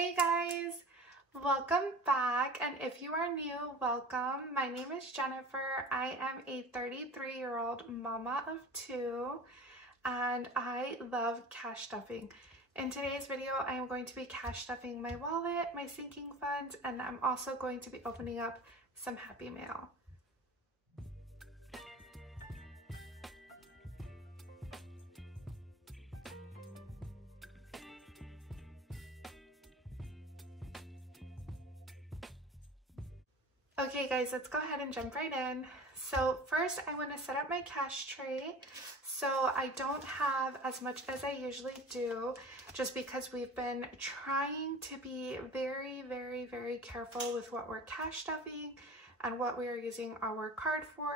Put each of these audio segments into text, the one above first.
Hey guys, welcome back, and if you are new, welcome. My name is Jennifer. I am a 33-year-old mama of two, and I love cash stuffing. In today's video, I am going to be cash stuffing my wallet, my sinking funds, and I'm also going to be opening up some Happy Mail. Okay guys, let's go ahead and jump right in. So first I want to set up my cash tray. So I don't have as much as I usually do, just because we've been trying to be very careful with what we're cash stuffing and what we are using our card for.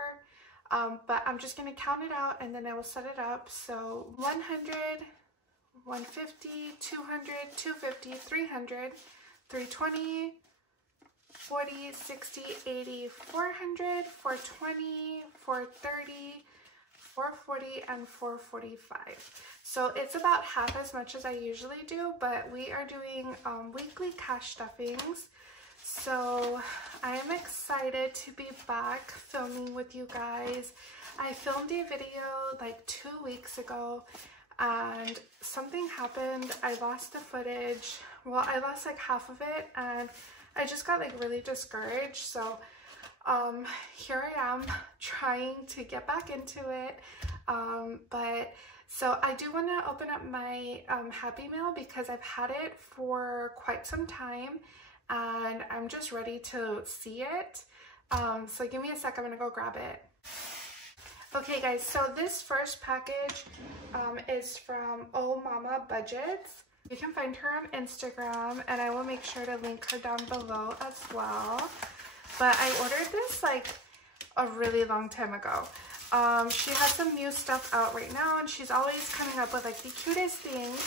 But I'm just going to count it out and then I will set it up. So 100, 150, 200, 250, 300, 320, 40, 60, 80, 400, 420, 430, 440, and 445. So it's about half as much as I usually do, but we are doing weekly cash stuffings. So I am excited to be back filming with you guys. I filmed a video like 2 weeks ago and something happened. I lost the footage. Well, I lost like half of it and I just got like really discouraged. So here I am trying to get back into it. So I do want to open up my Happy Mail because I've had it for quite some time and I'm just ready to see it. So give me a sec, I'm gonna go grab it. Okay guys, so this first package is from Oh Mama Budgets. You can find her on Instagram and I will make sure to link her down below as well. But I ordered this like a really long time ago. She has some new stuff out right now and she's always coming up with like the cutest things.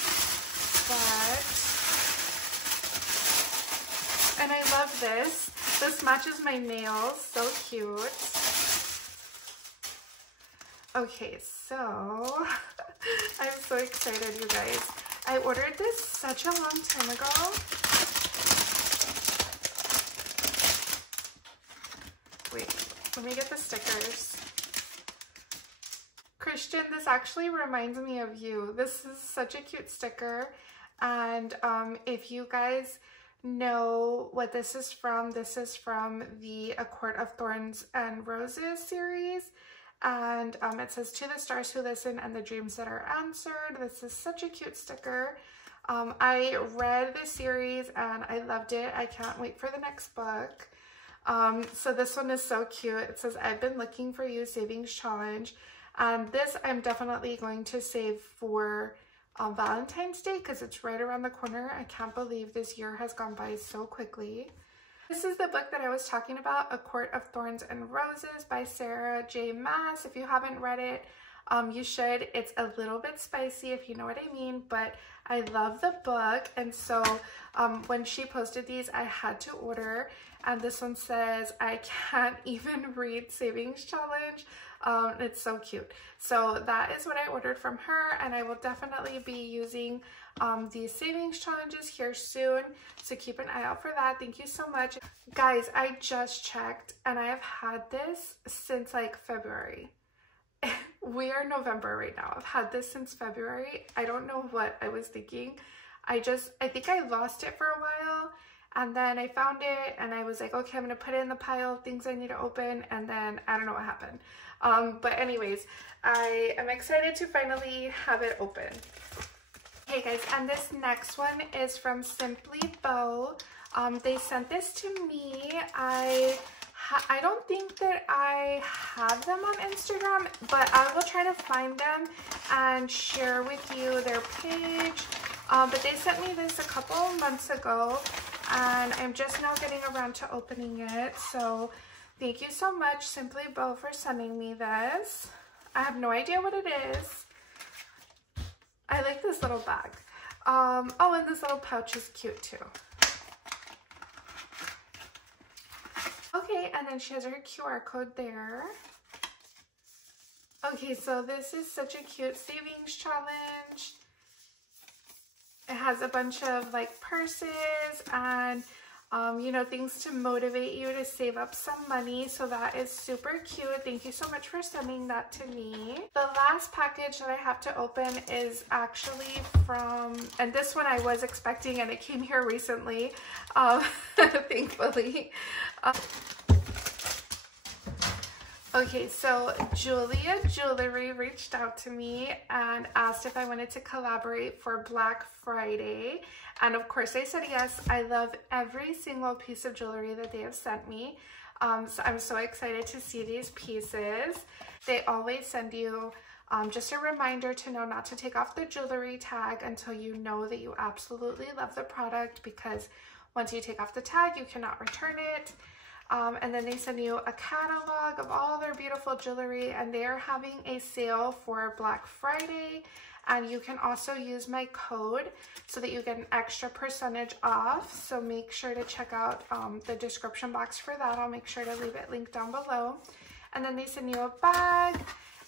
And I love this. This matches my nails, so cute. Okay, so I'm so excited, you guys. I ordered this such a long time ago. Wait, let me get the stickers. Christian, this actually reminds me of you. This is such a cute sticker. And if you guys know what this is from the A Court of Thorns and Roses series. And it says, "To the stars who listen and the dreams that are answered." This is such a cute sticker. I read the series and I loved it. I can't wait for the next book. So this one is so cute. It says, "I've been looking for you, savings challenge." And this I'm definitely going to save for Valentine's Day because it's right around the corner. I can't believe this year has gone by so quickly. This is the book that I was talking about, A Court of Thorns and Roses by Sarah J. Maas. If you haven't read it, you should. It's a little bit spicy, if you know what I mean, but I love the book. And so when she posted these, I had to order. And this one says, "I can't even read Savings Challenge." It's so cute. So that is what I ordered from her, and I will definitely be using these savings challenges here soon, so keep an eye out for that. Thank you so much. Guys, I just checked and I have had this since like February. We are November right now. I've had this since February. I don't know what I was thinking. I think I lost it for a while and then I found it and I was like, okay, I'm gonna put it in the pile of things I need to open, and then I don't know what happened. But anyways, I am excited to finally have it open. Hey guys, and this next one is from Simply Bow. They sent this to me. I don't think that I have them on Instagram, but I will try to find them and share with you their page. But they sent me this a couple months ago and I'm just now getting around to opening it. So thank you so much, Simply Bow, for sending me this. I have no idea what it is. I like this little bag. Oh, and this little pouch is cute too. Okay, and then she has her QR code there. Okay, so this is such a cute savings challenge. It has a bunch of like purses and you know, things to motivate you to save up some money. So that is super cute. Thank you so much for sending that to me. The last package that I have to open is actually from, and this one I was expecting and it came here recently, thankfully. Okay, so Jeulia Jewelry reached out to me and asked if I wanted to collaborate for Black Friday. And of course I said yes. I love every single piece of jewelry that they have sent me. So I'm so excited to see these pieces. They always send you just a reminder to know not to take off the jewelry tag until you know that you absolutely love the product, because once you take off the tag, you cannot return it. And then they send you a catalog of all their beautiful jewelry, and they are having a sale for Black Friday, and you can also use my code so that you get an extra percentage off. So make sure to check out the description box for that. I'll make sure to leave it linked down below. And then they send you a bag,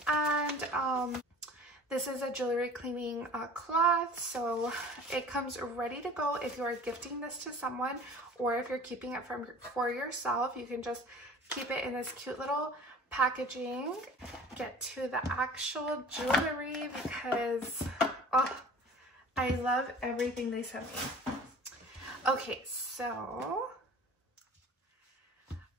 and this is a jewelry cleaning cloth, so it comes ready to go if you are gifting this to someone, or if you're keeping it for yourself. You can just keep it in this cute little packaging. Get to the actual jewelry because, oh, I love everything they sent me. Okay, so,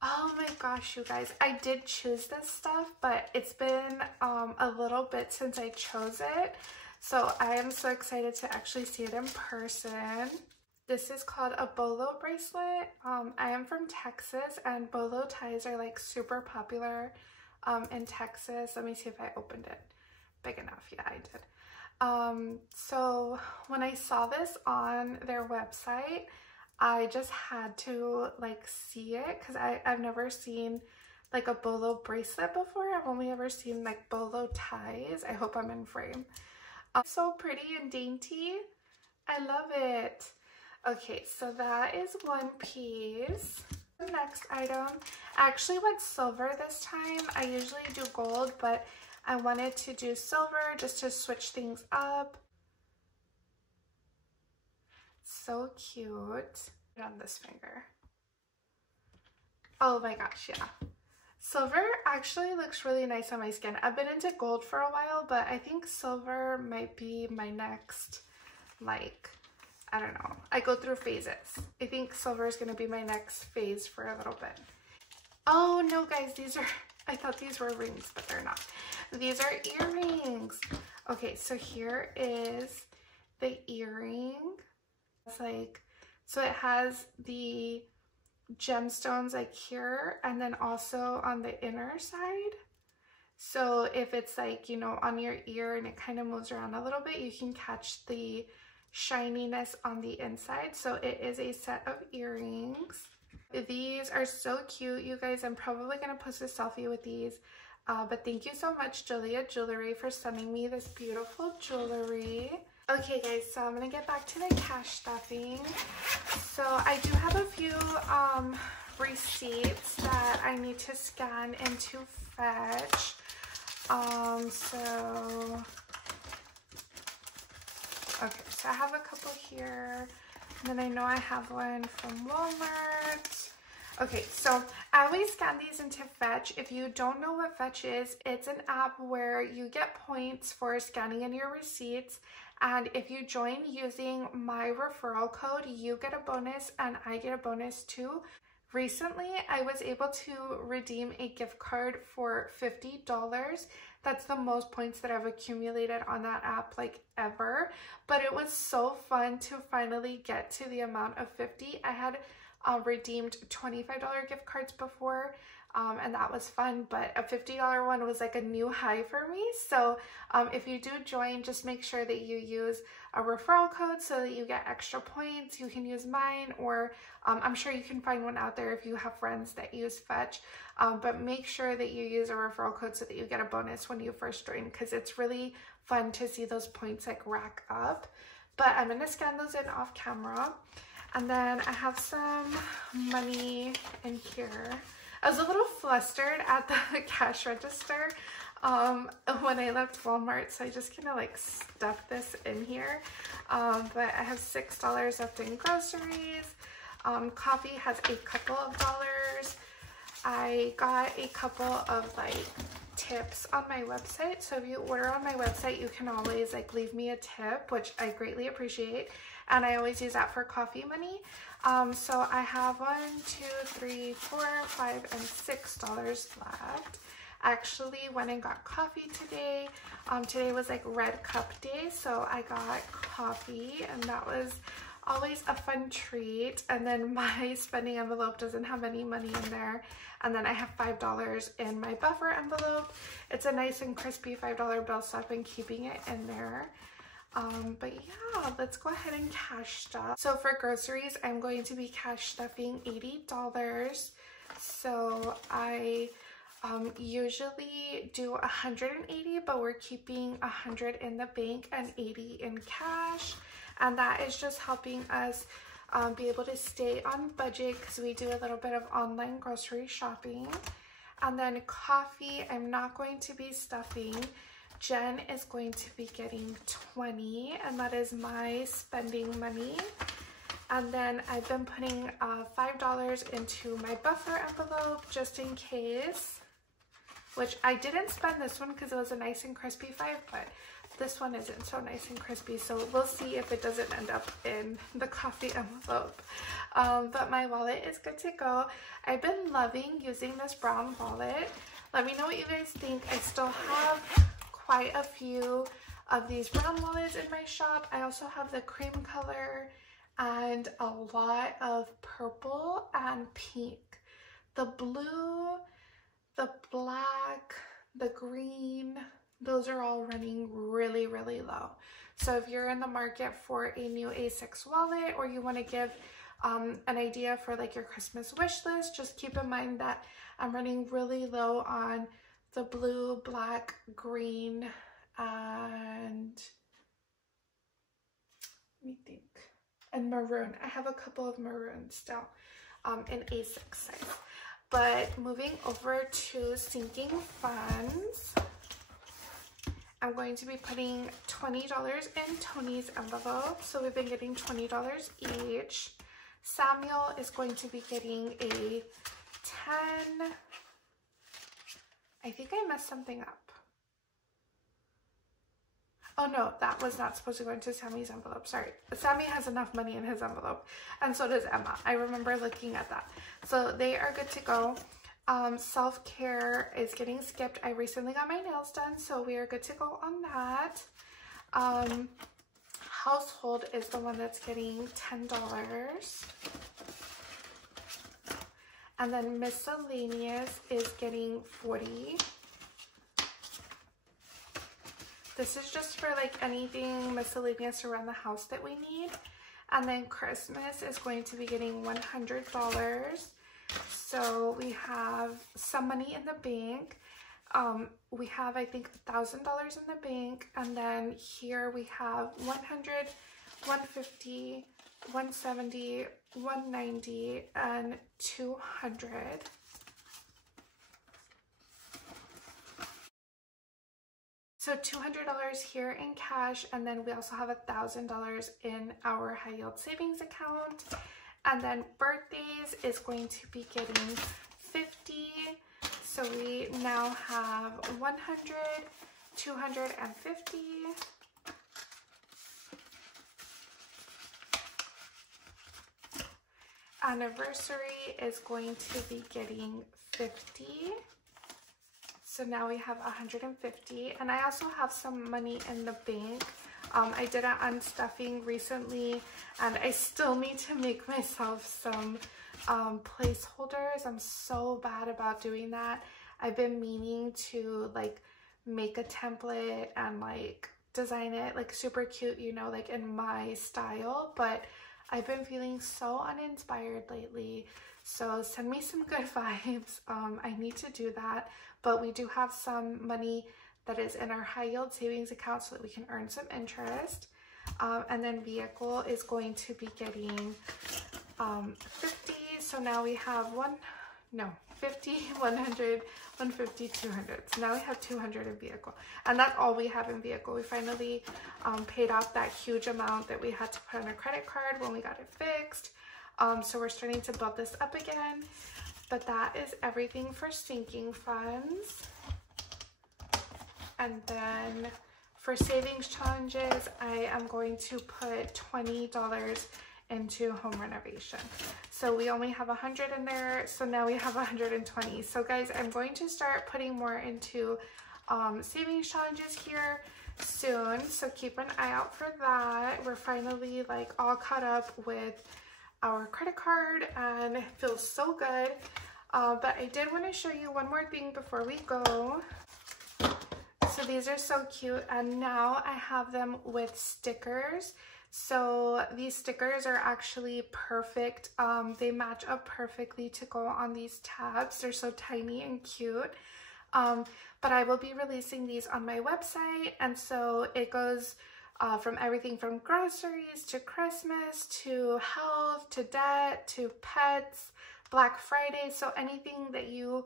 oh my gosh, you guys, I did choose this stuff, but it's been a little bit since I chose it. So I am so excited to actually see it in person. This is called a bolo bracelet. I am from Texas, and bolo ties are like super popular in Texas. Let me see if I opened it big enough. Yeah, I did. So when I saw this on their website, I just had to like see it, because I've never seen like a bolo bracelet before. I've only ever seen like bolo ties. I hope I'm in frame. So pretty and dainty. I love it. Okay, so that is one piece. The next item, I actually went silver this time. I usually do gold, but I wanted to do silver just to switch things up. So cute. On this finger. Oh my gosh, yeah. Silver actually looks really nice on my skin. I've been into gold for a while, but I think silver might be my next, like, I don't know. I go through phases. I think silver is going to be my next phase for a little bit. Oh no, guys, these are, I thought these were rings, but they're not. These are earrings. Okay, so here is the earring. It's like, so it has the gemstones like here, and then also on the inner side. So if it's like, you know, on your ear and it kind of moves around a little bit, you can catch the shininess on the inside. So it is a set of earrings. These are so cute, you guys. I'm probably going to post a selfie with these. But thank you so much, Jeulia Jewelry, for sending me this beautiful jewelry. Okay guys, so I'm going to get back to the cash stuffing. So I do have a few receipts that I need to scan into Fetch. Okay, so I have a couple here, and then I know I have one from Walmart. Okay, so I always scan these into Fetch. If you don't know what Fetch is, it's an app where you get points for scanning in your receipts, and if you join using my referral code, you get a bonus and I get a bonus too. Recently, I was able to redeem a gift card for $50. That's the most points that I've accumulated on that app like ever. But it was so fun to finally get to the amount of 50. I had redeemed $25 gift cards before, and that was fun, but a $50 one was like a new high for me. So if you do join, just make sure that you use a referral code so that you get extra points. You can use mine, or I'm sure you can find one out there if you have friends that use Fetch, but make sure that you use a referral code so that you get a bonus when you first join, because it's really fun to see those points like rack up. But I'm going to scan those in off camera. And then I have some money in here. I was a little flustered at the cash register when I left Walmart, so I just kind of like stuck this in here. But I have $6 left in groceries. Coffee has a couple of dollars. I got a couple of like tips on my website, so if you order on my website, you can always like leave me a tip, which I greatly appreciate, and I always use that for coffee money. So I have $1, 2, 3, 4, 5, and $6 left. I actually went and got coffee today. Today was like red cup day, so I got coffee, and that was always a fun treat. And then my spending envelope doesn't have any money in there, and then I have $5 in my buffer envelope. It's a nice and crispy $5 bill, so I've been keeping it in there. But yeah, let's go ahead and cash stuff. So for groceries, I'm going to be cash stuffing $80. So I usually do 180, but we're keeping 100 in the bank and 80 in cash, and that is just helping us be able to stay on budget because we do a little bit of online grocery shopping. And then coffee, I'm not going to be stuffing. Jen is going to be getting 20, and that is my spending money. And then I've been putting $5 into my buffer envelope just in case, which I didn't spend this one because it was a nice and crispy 5, but this one isn't so nice and crispy, so we'll see if it doesn't end up in the coffee envelope. But my wallet is good to go. I've been loving using this brown wallet. Let me know what you guys think. I still have quite a few of these brown wallets in my shop. I also have the cream color and a lot of purple and pink. The blue, the black, the green, those are all running really, really low. So if you're in the market for a new A6 wallet, or you want to give an idea for like your Christmas wish list, just keep in mind that I'm running really low on the blue, black, green, and let me think, and maroon. I have a couple of maroon still in A6 size. But moving over to sinking funds, I'm going to be putting $20 in Tony's envelope. So we've been getting $20 each. Samuel is going to be getting a 10. I think I messed something up. Oh no, that was not supposed to go into Sammy's envelope. Sorry. Sammy has enough money in his envelope, and so does Emma. I remember looking at that. So they are good to go. Self-care is getting skipped. I recently got my nails done, so we are good to go on that. Household is the one that's getting $10. And then miscellaneous is getting $40. This is just for like anything miscellaneous around the house that we need. And then Christmas is going to be getting $100. So we have some money in the bank. We have, I think, $1,000 in the bank. And then here we have 100, 150, 170, 190, and 200. So $200 here in cash, and then we also have $1,000 in our high yield savings account. And then birthdays is going to be getting 50. So we now have 100, 250. Anniversary is going to be getting 50. So now we have 150, and I also have some money in the bank. I did an unstuffing recently, and I still need to make myself some placeholders. I'm so bad about doing that. I've been meaning to like make a template and like design it like super cute, you know, like in my style, but I've been feeling so uninspired lately. So send me some good vibes. I need to do that, but we do have some money that is in our high yield savings account so that we can earn some interest. And then vehicle is going to be getting 50. So now we have 1, no, 50, 100, 150, 200. So now we have 200 in vehicle. And that's all we have in vehicle. We finally paid off that huge amount that we had to put on a credit card when we got it fixed. So we're starting to build this up again. But that is everything for sinking funds. And then for savings challenges, I am going to put $20 into home renovation. So we only have 100 in there, so now we have 120. So guys, I'm going to start putting more into savings challenges here soon, so keep an eye out for that. We're finally like all caught up with our credit card and it feels so good. But I did want to show you one more thing before we go. So these are so cute, and now I have them with stickers. So these stickers are actually perfect. They match up perfectly to go on these tabs. They're so tiny and cute. But I will be releasing these on my website, and so it goes from everything from groceries to Christmas to health to debt to pets, Black Friday, so anything that you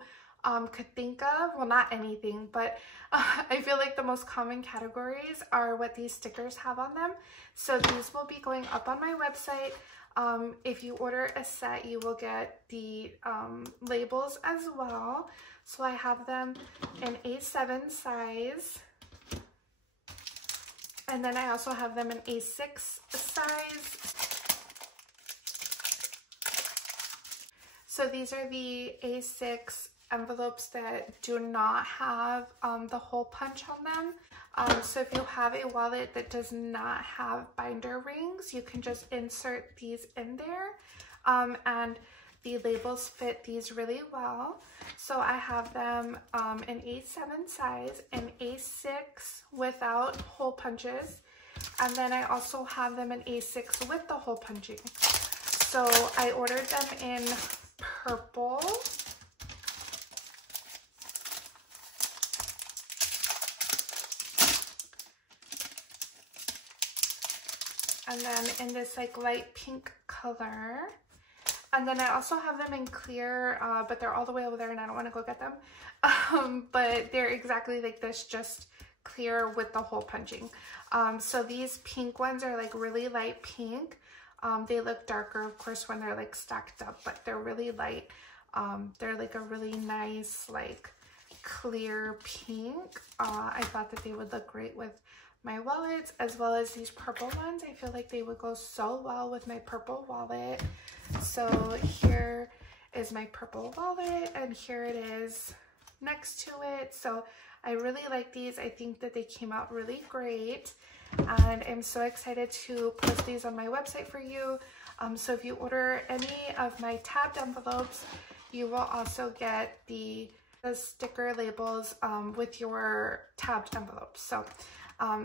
could think of. Well, not anything, but I feel like the most common categories are what these stickers have on them. So these will be going up on my website. If you order a set, you will get the labels as well. So I have them in A7 size. And then I also have them in A6 size. So these are the A6 envelopes that do not have the hole punch on them. So if you have a wallet that does not have binder rings, you can just insert these in there, and the labels fit these really well. So I have them in A7 size and A6 without hole punches, and then I also have them in A6 with the hole punching. So I ordered them in purple. And then in this like light pink color. And then I also have them in clear, but they're all the way over there and I don't want to go get them. But they're exactly like this, just clear with the hole punching. So these pink ones are like really light pink. They look darker, of course, when they're like stacked up, but they're really light. They're like a really nice, like clear pink. I thought that they would look great with my wallets, as well as these purple ones. I feel like they would go so well with my purple wallet. So here is my purple wallet, and here it is next to it. So I really like these. I think that they came out really great, and I'm so excited to post these on my website for you. So if you order any of my tabbed envelopes, you will also get the sticker labels with your tabbed envelopes. So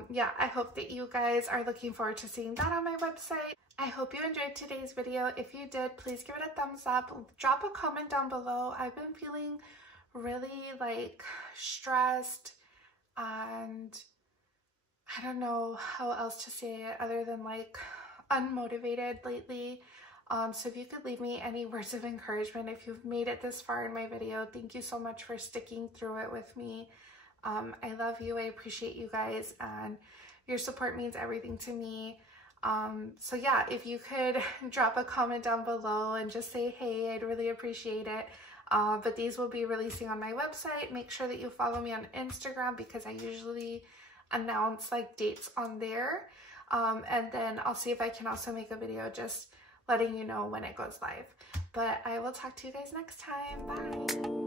yeah, I hope that you guys are looking forward to seeing that on my website. I hope you enjoyed today's video. If you did, please give it a thumbs up. Drop a comment down below. I've been feeling really like stressed, and I don't know how else to say it other than like unmotivated lately. So if you could leave me any words of encouragement, if you've made it this far in my video, thank you so much for sticking through it with me. I love you. I appreciate you guys, and your support means everything to me. So yeah, if you could drop a comment down below and just say hey, I'd really appreciate it. But these will be releasing on my website. Make sure that you follow me on Instagram, because I usually announce like dates on there. And then I'll see if I can also make a video just letting you know when it goes live. But I will talk to you guys next time. Bye.